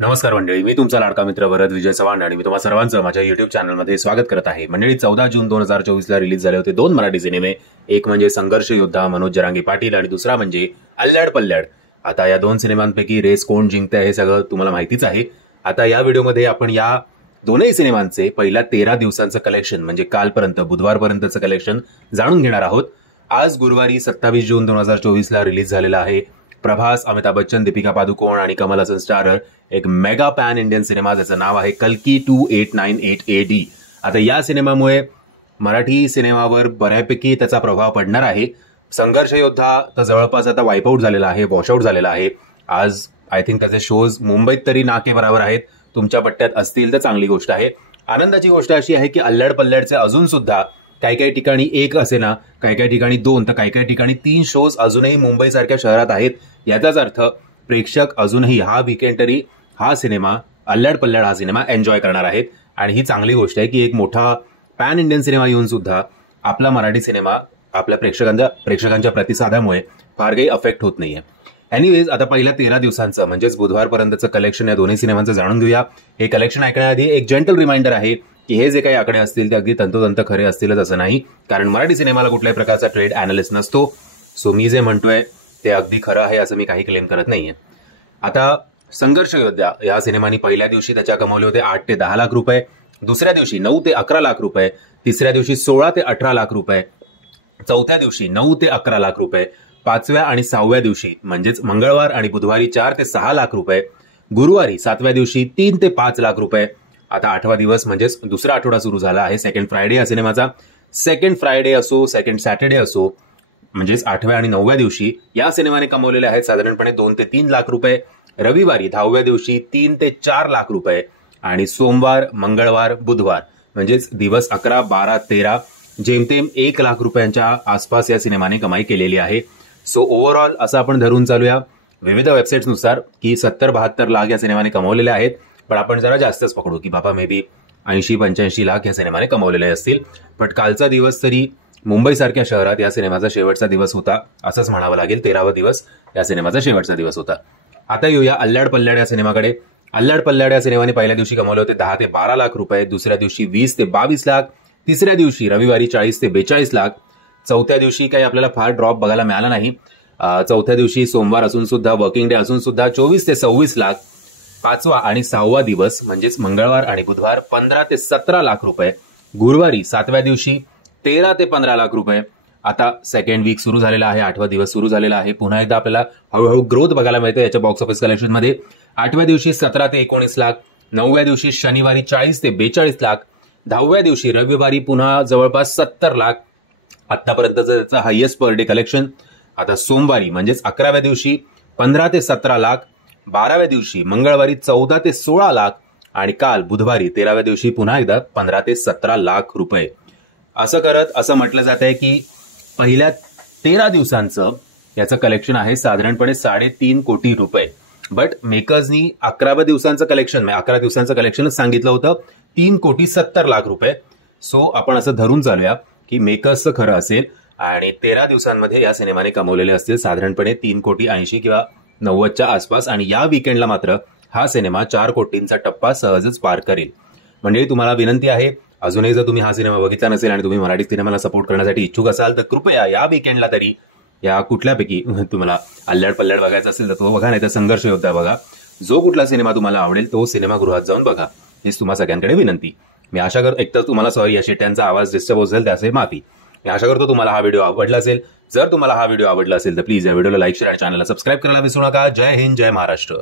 नमस्कार मंडळी, मी तुमचा लाडका मित्र भरत विजय चव्हाण आणि मी तुम्हा सर्वांचं माझ्या युट्यूब चॅनलमध्ये स्वागत करत आहे. मंडळी, 14 जून 2024 ला रिलीज झाले होते दोन मराठी सिनेमे. एक म्हणजे संघर्ष योद्धा मनोज जरांगे पाटील आणि दुसरा म्हणजे अल्लड पल्लड. आता या दोन सिनेमांपैकी रेस कोण जिंकतंय हे सगळं तुम्हाला माहितीच आहे. आता या व्हिडिओमध्ये आपण या दोनही सिनेमांचे पहिल्या 13 दिवसांचं कलेक्शन म्हणजे कालपर्यंत बुधवारपर्यंतचं कलेक्शन जाणून घेणार आहोत. आज गुरुवारी 27 जून 2024 ला रिलीज झालेला आहे प्रभास, अमिताभ बच्चन, दीपिका पादुकोण आणि कमल हसन स्टारर एक मेगा पॅन इंडियन सिनेमा ज्याचं नाव आहे कल्की 2898 AD. आता या सिनेमामुळे मराठी सिनेमावर बऱ्यापैकी त्याचा प्रभाव पडणार आहे. संघर्ष योद्धा तर जवळपास आता वाईपआउट झालेला आहे, वॉशआउट झालेला आहे. आज आय थिंक त्याचे शोज मुंबईत तरी नाके बराबर आहेत. तुमच्या पट्ट्यात असतील तर चांगली गोष्ट आहे. आनंदाची गोष्ट अशी आहे की अल्लड पल्लडचे अजून सुद्धा काही काही ठिकाणी एक असे ना, काही काही ठिकाणी दोन तर काही काही ठिकाणी 3 शोज अजूनही मुंबईसारख्या शहरात आहेत. याचाच अर्थ प्रेक्षक अजूनही हा वीकेंड तरी हा सिनेमा अल्लड पल्लड हा सिनेमा एन्जॉय करणार आहेत. आणि ही चांगली गोष्ट आहे की एक मोठा पॅन इंडियन सिनेमा येऊन सुद्धा आपला मराठी सिनेमा आपल्या प्रेक्षकांच्या प्रतिसादामुळे फार काही अफेक्ट होत नाहीये. एनिवेज, आता पहिल्या 13 दिवसांचं म्हणजेच बुधवारपर्यंतचं कलेक्शन या दोन्ही सिनेमांचं जाणून घेऊया. हे कलेक्शन ऐकण्याआधी एक जेंटल रिमाइंडर आहे की हे जे काही आकडे असतील ते अगदी तंतोतंत खरे असतीलच असं नाही, कारण मराठी सिनेमाला कुठल्याही प्रकारचा ट्रेड अॅनालिस्ट नसतो. सो मी जे म्हणतोय ते अगदी खरं आहे असं मी काही क्लेम करत नाहीये. आता संघर्ष योद्धा या सिनेमाने पहिल्या दिवशी त्याच्या कमवले होते 8 ते 10 लाख रुपये, दुसऱ्या दिवशी 9 ते 11 लाख रुपये, तिसऱ्या दिवशी 16 ते 18 लाख रुपये, चौथ्या दिवशी 9 ते 11 लाख रुपये, पाचव्या आणि 6व्या दिवशी म्हणजेच मंगळवार आणि बुधवारी 4 ते 6 लाख रुपये, गुरुवारी 7व्या दिवशी 3 ते 5 लाख रुपये. आता 8वा दिवस म्हणजेच दुसरा आठवडा सुरू झाला आहे सेकंड फ्रायडे या सिनेमाचा. सेकंड फ्रायडे असो, सेकंड सॅटर्डे असो, म्हणजेच 8व्या आणि 9व्या दिवशी या सिनेमाने कमवलेले आहेत साधारणपणे 2 ते 3 लाख रुपये. रविवारी 10व्या दिवशी 3 ते 4 लाख रुपये आणि सोमवार, मंगळवार, बुधवार म्हणजेच दिवस 11, 12, 13 जेमतेम 1 लाख रुपयांच्या आसपास या सिनेमाने कमाई केलेली आहे. सो ओव्हरऑल असं आपण धरून चालूया विविध वेबसाईट्सनुसार की 70-72 लाख या सिनेमाने कमवलेले आहेत. पण आपण जरा जास्तच पकडू की बाबा मे बी 80-85 लाख या सिनेमाने कमवलेले असतील. पण कालचा दिवस तरी मुंबईसारख्या शहरात या सिनेमाचा शेवटचा दिवस होता असंच म्हणावं लागेल. 13वा दिवस या सिनेमाचा शेवटचा दिवस होता. आता येऊया अल्लड पल्लड या सिनेमाकडे. अल्लड पल्लड या सिनेमाने पहिल्या दिवशी कमवले होते 10 ते 12 लाख रुपये, दुसऱ्या दिवशी 20 ते 22 लाख, तिसऱ्या दिवशी रविवारी 40 ते 42 लाख, चौथ्या दिवशी काही आपल्याला फार ड्रॉप बघायला मिळाला नाही. चौथ्या दिवशी सोमवार असून सुद्धा, वर्किंग डे असून सुद्धा 24 ते 26 लाख, पाचवा आणि 6वा दिवस म्हणजेच मंगळवार आणि बुधवार 15 ते 17 लाख रुपये, गुरुवारी 7व्या दिवशी 13 ते 15 लाख रुपये. आता सेकंड वीक सुरू झालेला आहे, 8वा दिवस सुरू झालेला आहे. पुन्हा एकदा आपल्याला हळूहळू ग्रोथ बघायला मिळते याच्या बॉक्स ऑफिस कलेक्शनमध्ये. 8व्या दिवशी 17 ते 19 लाख, 9व्या दिवशी शनिवारी 40 ते 42 लाख, 10व्या दिवशी रविवारी पुन्हा जवळपास 70 लाख. आतापर्यंतचं त्याचं हायएस्ट पर डे कलेक्शन. आता सोमवारी म्हणजेच 11व्या दिवशी 15 ते 17 लाख, 12व्या दिवशी मंगळवारी 14 ते 16 लाख आणि काल बुधवारी 13व्या दिवशी पुन्हा एकदा 15 ते 17 लाख रुपये. असं करत असं म्हटलं जात आहे की पहिल्या 13 दिवसांचं याचं कलेक्शन आहे साधारणपणे 3.5 कोटी रुपये. बट मेकर्सनी 11 दिवसांचं कलेक्शनच सांगितलं होतं 3 कोटी 70 लाख रुपये. सो आपण असं धरून चालूया की मेकर्सचं खरं असेल आणि 13 दिवसांमध्ये या सिनेमाने कमवलेले असतील साधारणपणे 3 कोटी 80 किंवा 90च्या आसपास. आणि या वीकेंडला मात्र हा सिनेमा 4 कोटींचा टप्पा सहजच पार करेल. म्हणजे तुम्हाला विनंती आहे, अजूनही जर तुम्ही हा सिनेमा बघितला नसेल आणि तुम्ही मराठी सिनेमाला सपोर्ट करण्यासाठी इच्छुक असाल तर कृपया या वीकेंडला तरी या कुठल्यापैकी तुम्हाला अल्लड पल्लड बघायचा असेल तर तो बघा, नाही तर संघर्ष योद्धा बघा. जो कुठला सिनेमा तुम्हाला आवडेल तो सिनेमागृहात जाऊन बघा, हीच तुम्हा सगळ्यांकडे विनंती. मी आशा करतो, एकतर तुम्हाला सॉरी या शिट्यांचा आवाज डिस्टर्ब होत असेल त्याचे माफी. मी आशा करतो तुम्हाला हा व्हिडिओ आवडला असेल. जर तुम्हाला हा व्हिडिओ आवडला असेल तर प्लीज या व्हिडिओला लाईक, शेअर आणि चॅनलला सबस्क्राईब करायला विसरू नका. जय हिंद, जय महाराष्ट्र.